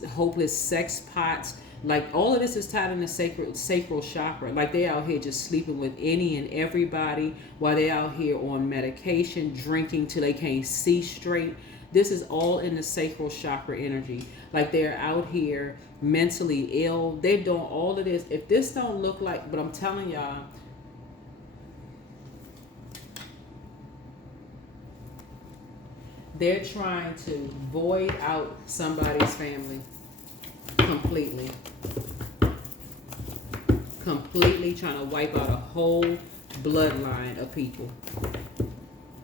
hopeless sex pots. Like, all of this is tied in the sacral chakra. Like, they out here just sleeping with any and everybody, while they out here on medication, drinking till they can't see straight. This is all in the sacral chakra energy. Like, they're out here mentally ill. They're doing all of this. If this don't look like, but I'm telling y'all, they're trying to void out somebody's family. Completely trying to wipe out a whole bloodline of people.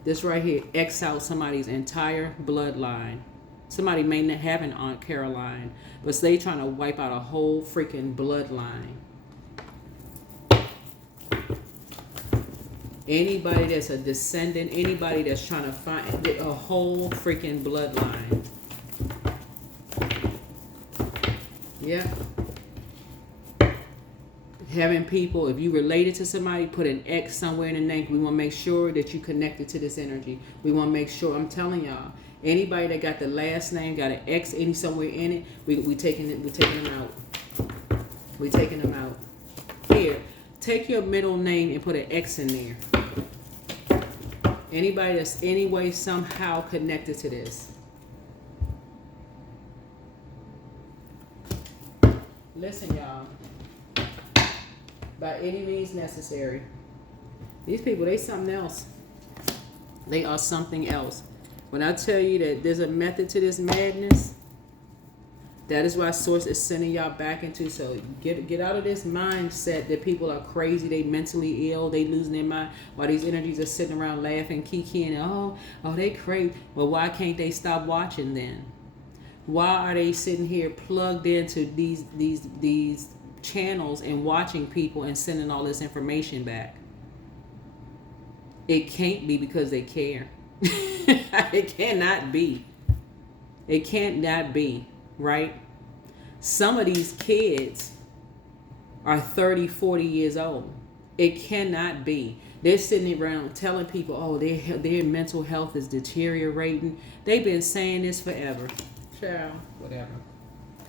This right here, X out somebody's entire bloodline. Somebody may not have an Aunt Caroline, but they trying to wipe out a whole freaking bloodline. Anybody that's a descendant, anybody that's trying to find a whole freaking bloodline. Yeah. Having people, if you related to somebody, put an X somewhere in the name. We want to make sure that you connected to this energy. We want to make sure, I'm telling y'all, anybody that got the last name, got an X any somewhere in it, we taking them out. We taking them out. Here, take your middle name and put an X in there. Anybody that's any way somehow connected to this. Listen, y'all. By any means necessary. These people, they something else. They are something else. When I tell you that there's a method to this madness, that is why Source is sending y'all back into. So get out of this mindset that people are crazy, they mentally ill, they losing their mind, while these energies are sitting around laughing, kikiing, oh, they crazy. Well, why can't they stop watching then? Why are they sitting here plugged into these channels and watching people and sending all this information back? It can't be because they care. It cannot be. It cannot be, right? Some of these kids are 30, 40 years old. It cannot be. They're sitting around telling people, oh, their mental health is deteriorating. They've been saying this forever. Child, whatever.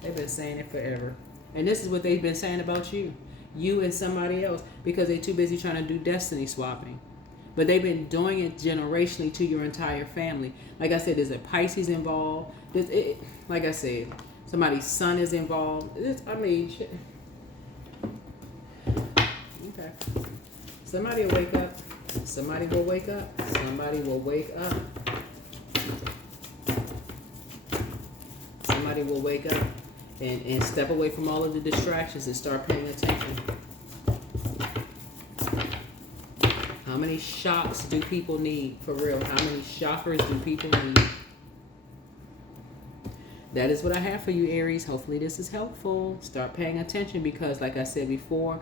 They've been saying it forever. And this is what they've been saying about you. You and somebody else, because they're too busy trying to do destiny swapping. But they've been doing it generationally to your entire family. Like I said, there's a Pisces involved. Like I said, somebody's son is involved. Somebody will wake up. Somebody will wake up. Somebody will wake up. Somebody will wake up and step away from all of the distractions and start paying attention. How many shocks do people need? For real, how many shockers do people need? That is what I have for you, Aries. Hopefully this is helpful. Start paying attention because, like I said before,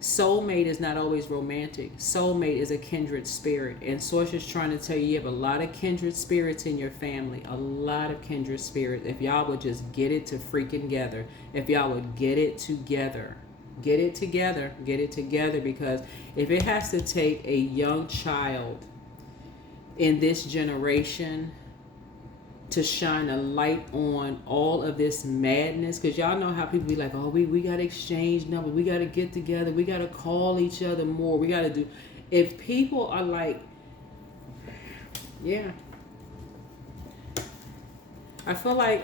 soulmate is not always romantic. Soulmate is a kindred spirit. And Source is trying to tell you have a lot of kindred spirits in your family. A lot of kindred spirits. If y'all would just get it to freaking together. If y'all would get it together. Get it together. Get it together, because if it has to take a young child in this generation to shine a light on all of this madness, because y'all know how people be like, oh, we got to exchange numbers, we got to get together, we got to call each other more, we got to do. If people are like, yeah, I feel like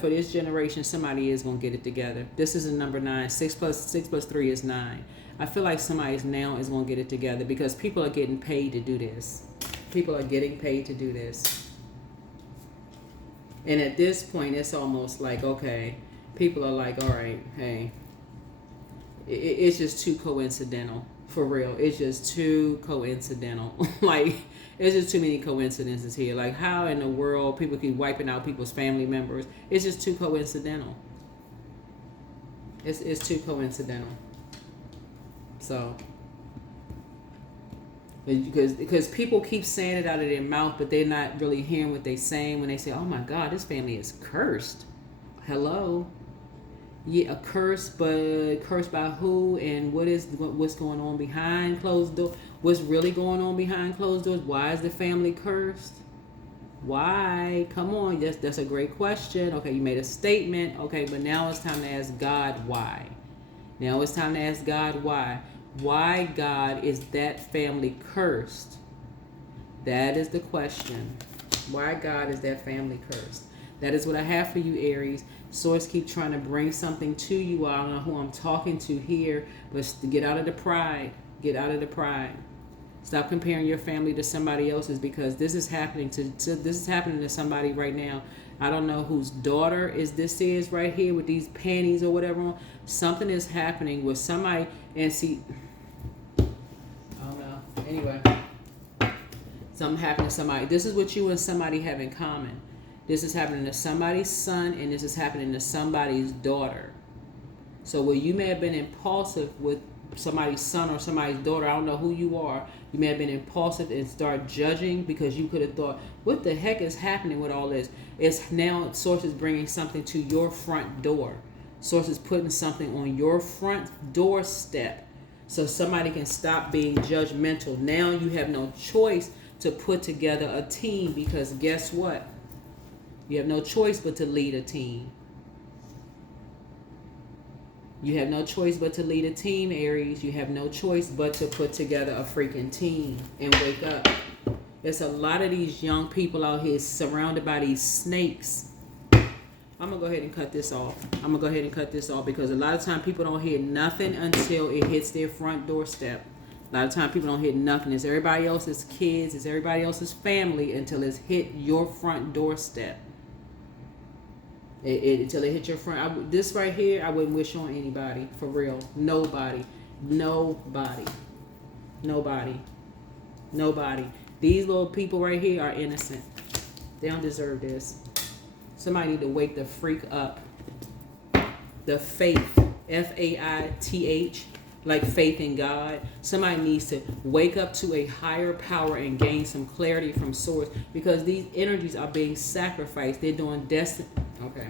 for this generation, somebody is gonna get it together. This is a number 9. 6 plus 3 is 9. I feel like somebody now is gonna get it together because people are getting paid to do this. People are getting paid to do this. And at this point, it's almost like, okay, people are like, all right, hey, it's just too coincidental. For real, it's just too coincidental. Like, it's just too many coincidences here. Like, how in the world people keep wiping out people's family members? It's just too coincidental. It's too coincidental. So, because people keep saying it out of their mouth, but they're not really hearing what they're saying when they say, oh my God, this family is cursed. Hello? Yeah, a curse, but cursed by who? And what's going on behind closed doors? What's really going on behind closed doors? Why is the family cursed? Why? Come on, that's a great question. Okay, you made a statement. Okay, but now it's time to ask God why. Now it's time to ask God why. Why, God, is that family cursed? That is the question. Why, God, is that family cursed? That is what I have for you, Aries. Source keep trying to bring something to you. I don't know who I'm talking to here, but get out of the pride. Get out of the pride. Stop comparing your family to somebody else's, because this is happening to somebody right now. I don't know whose daughter this is right here with these panties or whatever on. Something is happening with somebody, and see, I don't know. Anyway, something happened to somebody. This is what you and somebody have in common. This is happening to somebody's son, and this is happening to somebody's daughter. So where you may have been impulsive with somebody's son or somebody's daughter, I don't know who you are, you may have been impulsive and start judging because you could have thought, what the heck is happening with all this? It's now Source is bringing something to your front door. Source is putting something on your front doorstep so somebody can stop being judgmental. Now you have no choice to put together a team, because guess what? You have no choice but to lead a team. You have no choice but to lead a team, Aries. You have no choice but to put together a freaking team and wake up. There's a lot of these young people out here surrounded by these snakes. I'm going to go ahead and cut this off. Because a lot of time people don't hear nothing until it hits their front doorstep. A lot of time people don't hear nothing. It's everybody else's kids. It's everybody else's family until it's hit your front doorstep. Until it hit your front. This right here, I wouldn't wish on anybody. For real. Nobody. These little people right here are innocent. They don't deserve this. Somebody need to wake the freak up. The faith. Faith. Like faith in God. Somebody needs to wake up to a higher power and gain some clarity from Source, because these energies are being sacrificed. They're doing destiny. Okay.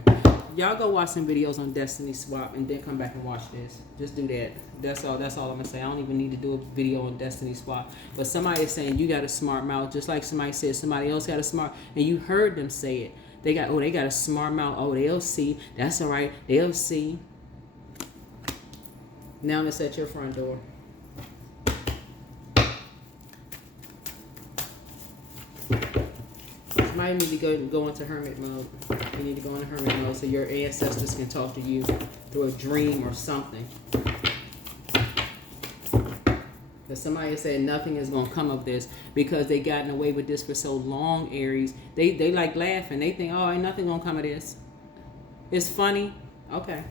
Y'all go watch some videos on Destiny Swap and then come back and watch this. Just do that. That's all I'm going to say. I don't even need to do a video on Destiny Swap. But somebody is saying you got a smart mouth, just like somebody said somebody else got a smart, and you heard them say it. They got a smart mouth. Oh, they'll see. That's all right. They'll see. Now it's at your front door. Somebody need to go into hermit mode. You need to go into hermit mode so your ancestors can talk to you through a dream or something. Because somebody said nothing is going to come of this because they gotten away with this for so long, Aries. They like laughing. They think, oh, ain't nothing going to come of this. It's funny. Okay.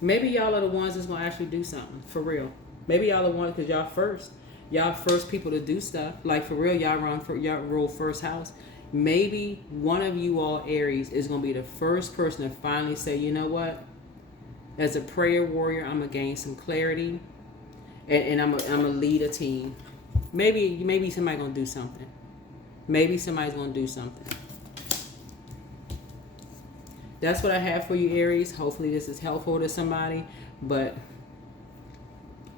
Maybe y'all are the ones that's going to actually do something. For real. Maybe y'all are the ones because y'all first. Y'all first people to do stuff. Like for real, y'all rule first house. Maybe one of you all, Aries, is going to be the first person to finally say, you know what? As a prayer warrior, I'm going to gain some clarity. And I'm going to lead a team. Maybe somebody's going to do something. Maybe somebody's going to do something. That's what I have for you, Aries. Hopefully this is helpful to somebody. But,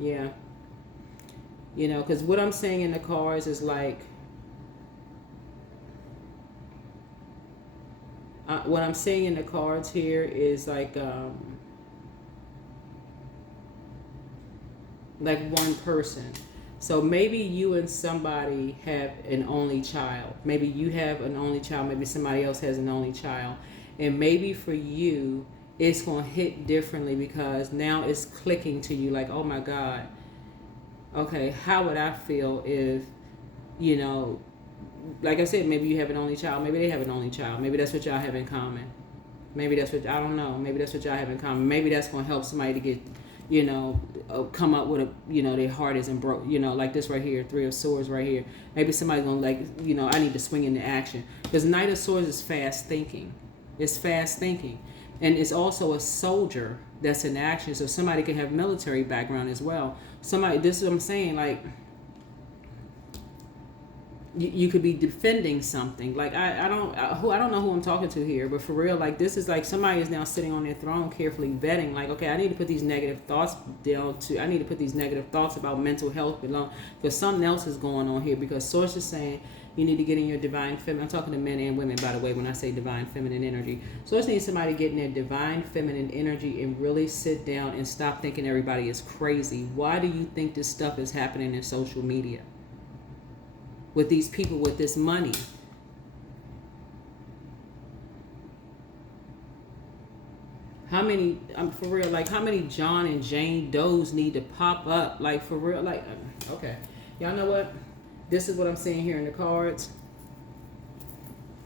yeah. You know, because what I'm saying in the cards is like, what I'm saying in the cards here is like one person. So maybe you and somebody have an only child. Maybe you have an only child. Maybe somebody else has an only child. And maybe for you, it's going to hit differently because now it's clicking to you like, oh my God. Okay, how would I feel if, you know, like I said, maybe you have an only child. Maybe they have an only child. Maybe that's what y'all have in common. Maybe that's what, I don't know. Maybe that's what y'all have in common. Maybe that's going to help somebody to get, you know, come up with a, you know, their heart isn't broke, you know, like this right here, 3 of Swords right here. Maybe somebody's going to like, you know, I need to swing into action. Because Knight of Swords is fast thinking. It's fast thinking. And it's also a soldier that's in action. So somebody can have military background as well. Somebody, this is what I'm saying, like, you could be defending something. Like I don't know who I'm talking to here, but for real, like this is like somebody is now sitting on their throne carefully vetting, like, okay, I need to put these negative thoughts down to, I need to put these negative thoughts about mental health below, because something else is going on here, because Source is saying you need to get in your divine feminine. I'm talking to men and women, by the way, when I say divine feminine energy. Source needs somebody to get in their divine feminine energy and really sit down and stop thinking everybody is crazy. Why do you think this stuff is happening in social media? With these people with this money. How many, for real, like how many John and Jane Does need to pop up? Like for real, like, okay. Y'all know what? This is what I'm seeing here in the cards.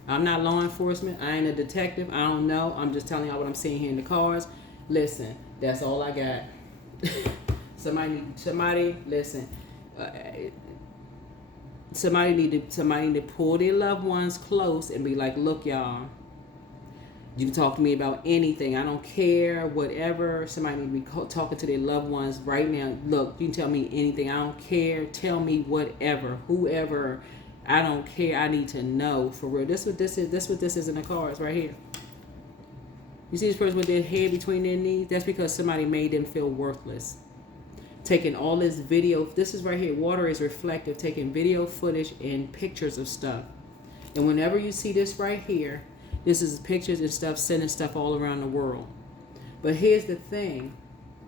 I'm not law enforcement. I ain't a detective. I don't know. I'm just telling y'all what I'm seeing here in the cards. Listen, that's all I got. Somebody, listen. Somebody need to pull their loved ones close and be like, look, y'all, you can talk to me about anything. I don't care, whatever. Somebody need to be talking to their loved ones right now. Look, you can tell me anything. I don't care. Tell me whatever, whoever. I don't care. I need to know for real. This what this is. This what this is in the cards right here. You see this person with their head between their knees? That's because somebody made them feel worthless. Taking all this video, this is right here, water is reflective, taking video footage and pictures of stuff. And whenever you see this right here, this is pictures and stuff, sending stuff all around the world. But here's the thing,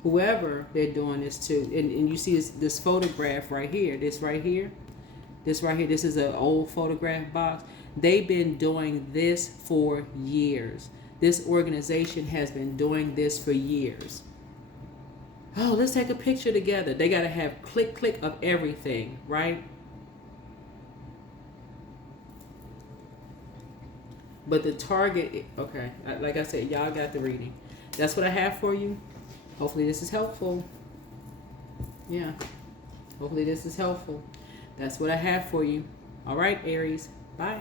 whoever they're doing this to, and you see this photograph right here, this right here, this is an old photograph box. They've been doing this for years. This organization has been doing this for years. Oh, let's take a picture together. They got to have click of everything, right? But the target, okay, like I said, y'all got the reading. That's what I have for you. Hopefully this is helpful. Yeah, hopefully this is helpful. That's what I have for you. All right, Aries. Bye.